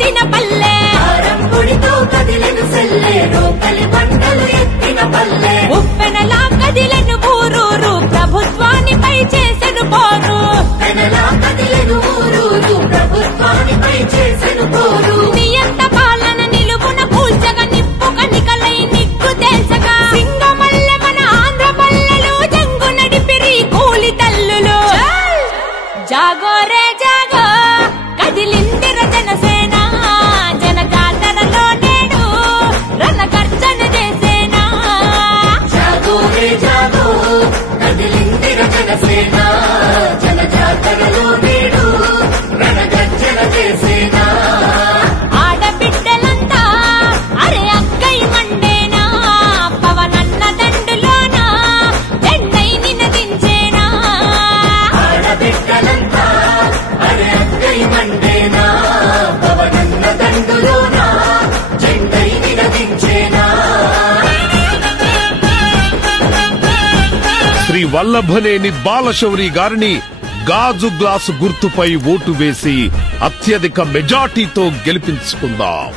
ఎత్తిన పల్లె ఆరంగుడితో కదిలెను సెల్లే రోకలి మంటలు ఎత్తిన పల్లె ఉప్పెనలా కదిలెను ఊరూరు ప్రభుత్వానిపై చేసెను పోరు ఉప్పెనలా కదిలెను ఊరూరు ప్రభుత్వానిపై చేసెను పోరు నియంత పాలన నిలువున కూల్చగా నిప్పు కనికలై నిగ్గు తేల్చగా సింగమల్లె మన ఆంధ్ర పల్లెలు జంగు నడిపిరి కూలి తల్లులు జాగో రే జాగో కదిలిందిర జనసేన జనజాతరలో నేడు రణగర్జన చేసేనా జాగో రే జాగో కదిలిందిర జనసేన జనజాతరలో నేడు రణగర్జన చేసేనా ఆడబిడ్డలంతా అరే అక్కై మండేనా పవనన్న దండులోనా జెండై నినదించేనా ఆడబిడ్డలంతా అరే అక్కై మండేనా పవనన్న దండులోనా జెండై నినదించేనా శ్రీ వల్లభనేని బాలశౌరి గారిని గాజు గ్లాసు గుర్తుపై ఓటు వేసి అత్యధిక మెజార్టీతో గెలిపించుకుందాం.